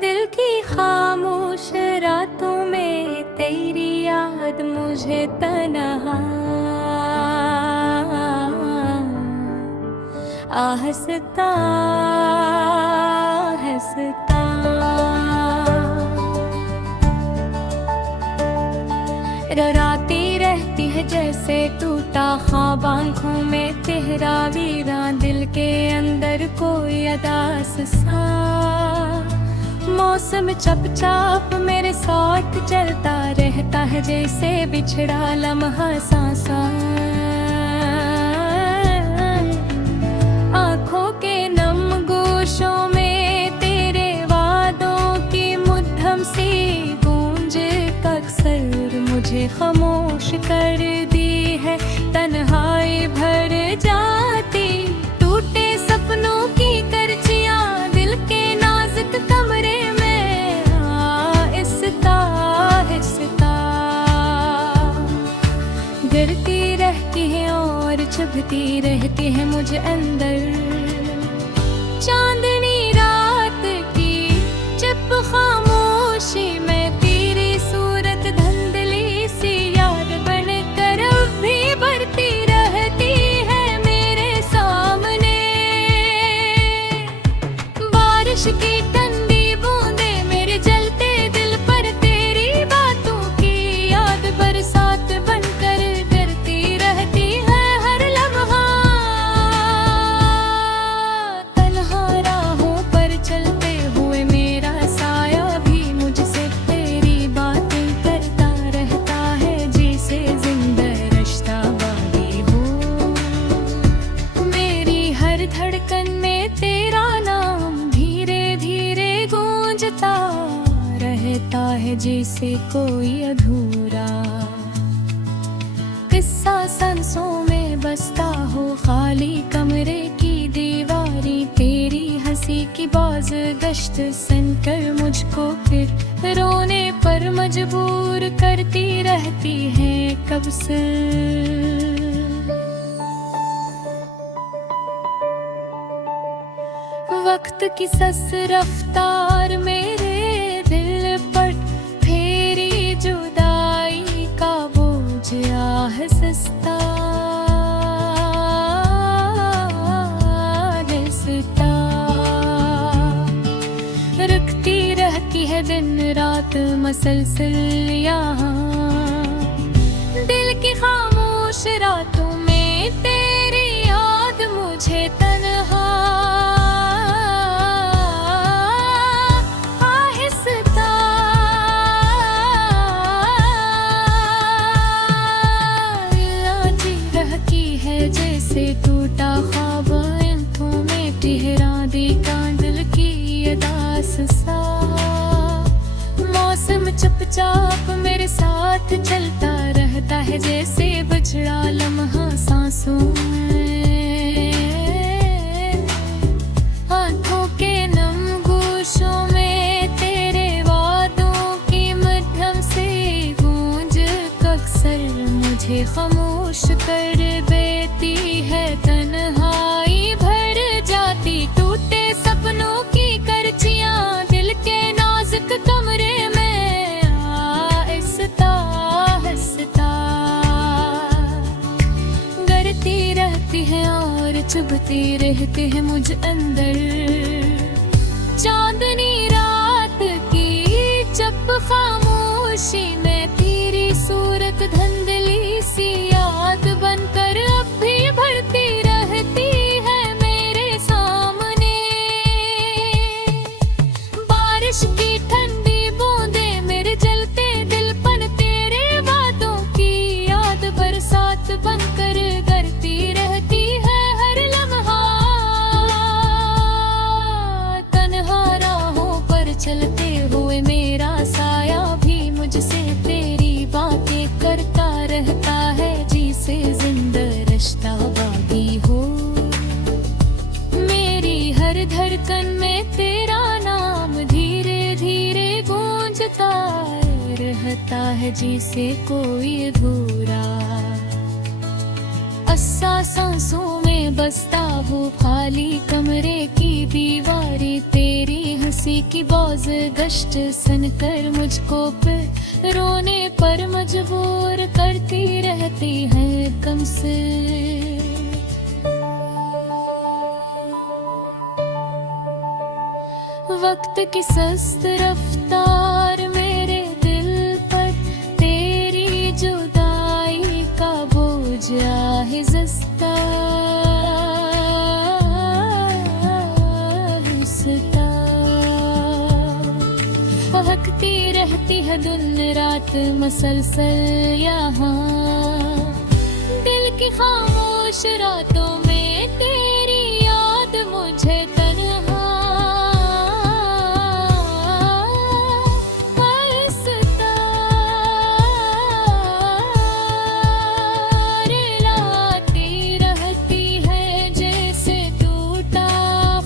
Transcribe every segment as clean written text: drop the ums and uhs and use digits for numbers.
दिल की खामोश रातों में तेरी याद मुझे तन्हा आहसता हंसता। डराती रहती है जैसे टूटा ख्वाब आँखों में तेरा वीरा दिल के अंदर कोई अदास सा। मौसम चुपचाप मेरे साथ चलता रहता है जैसे बिछड़ा लम्हा सांसा। आँखों के नम गोशों में तेरे वादों की मुद्दम सी गूंज अक्सर मुझे खामोश कर दी है। तन्हाई भर जाती टूटे सपनों की करचियां दिल के नाजुक कमरे में आहिस्ता आहिस्ता गिरती रहती है और चुभती रहती है मुझे अंदर। चांदनी रात की चुप खामोशी में तेरी सूरत धुंधली सी याद बनकर अब भी बढ़ती रहती है मेरे सामने। बारिश की ठंडी बूंदे मेरे जलते दिल पर तेरी बातों की याद बरसात बनकर गिरती रहती है हर लम्हा। तन्हा राहों पर चलते हुए मेरा साया भी मुझसे तेरी बातें करता रहता है जिसे जिंदा रिश्ता बाकी हो। मेरी हर धड़कन में तेरा नाम धीरे धीरे गूंजता रहता है जैसे कोई अधूरा किस्सा सांसों में बसता हो। खाली कमरे की दीवारी तेरी हंसी की बाज गश्त सुनकर मुझको फिर रोने पर मजबूर करती रहती है कब से। वक्त की सस रफ्तार मेरे दिल पर फेरी जुदाई का बोझ आहिस्ता आहिस्ता रुकती रहती है दिन रात मसलसल यहाँ। दिल की खामोश रातों में तेरी याद मुझे तन्हा आहिस्ता जी रहती है जैसे टूटा ख्वाब आँखों में ठहरा देखा दिल की अदास सा। मौसम चुपचाप मेरे साथ चलता रहता है जैसे बिछड़ा लम्हा सांसों में। आँखों के नम गोशों में तेरे वादों की मध्यम से गूंज अक्सर मुझे खामोश कर देती है। तन्हाई भर जाती टूटे सपनों की करचियां दिल के नाजुक कमरे में आहिस्ता आहिस्ता गिरती रहती है और चुभती रहती है मुझ अंदर। चांदनी रात की चुप खामोशी में तेरी सूरत धुंधली सी याद बनकर अब भी बढ़ती रहती है मेरे सामने। बारिश की ठंडी बूंदे मेरे जलते दिल पर तेरे वादों की याद बरसात बनकर गिरती रहती है हर लम्हा। तन्हा राहों पर चलते हुए मेरा साया भी मुझसे तेरी बातें करता रहता है जिसे जिंदा रिश्ता बाकी हो। मेरी हर धड़कन में तेरा नाम धीरे धीरे गूंजता रहता है जिसे कोई अधूरा। सांसों में बसता हूँ खाली कमरे की दीवारें, तेरी हंसी की बौज गश्त सनकर मुझको फिर रोने पर मजबूर करती रहती है कम से। वक्त की सस्त रफ्तार मेरे दिल पर तेरी जुदाई का बोझ आहिस्ता आहिस्ता महकती रहती है दिन रात मसलसल यहाँ, दिल की खामोश रातों में तेरी याद मुझे तन्हा आहिस्ता रुलाती रहती है जैसे टूटा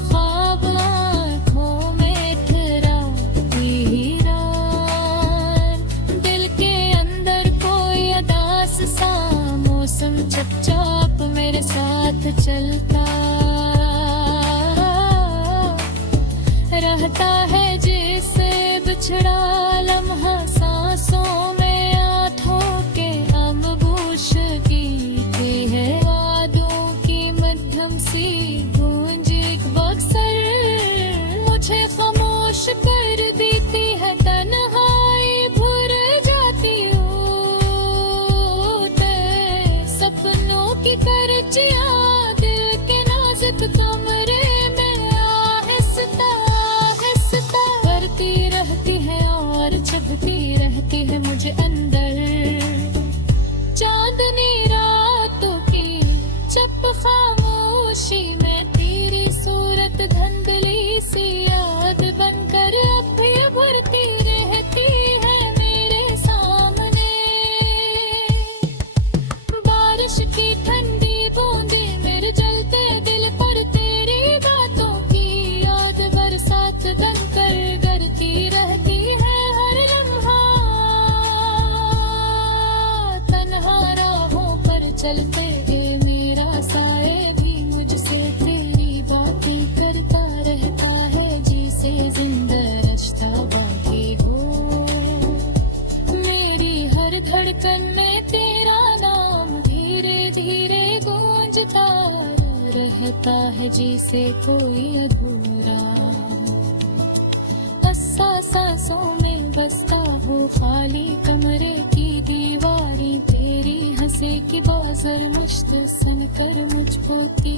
ख्वाब आँखों में ठहराती हीरान, दिल के अंदर कोई अदास सा मौसम चुपचाप मेरे साथ चलता रहता है, जिससे बिछड़ा लम्हा सांसों में आठों के अमबूश की है वादों की मध्यम सी गूंज एक बक्सर मुझे खामोश कर देती है, तन्हाई भूल जाती हूँ सपनों की करचियाँ दिल के नाजुक कमरे में आहिस्ता आहिस्ता करती रहती है और चुभती रहती है मुझे अंदर। चांदनी रातों की चुप खामोशी में तेरी सूरत धुंधली सी याद बनकर अब भी उभरती रहती है मेरे सामने। बारिश की ठंडी बूंदे मेरे जलते दिल पर तेरी बातों की याद बरसात बनकर गरती रहती है हर लम्हा, तन्हा राहों पर चलते हुए मेरा साए भी मुझसे तेरी बातें करता रहता है, जिसे जिंदा रचता बाकी हो मेरी हर धड़कन में तेरा नाम धीरे धीरे गूंजता रहता है, जिसे कोई अधूरा सांसों में बसता हूँ खाली कमरे की दीवारें, तेरी हंसी की बौजर मुश्त सन कर मुझको की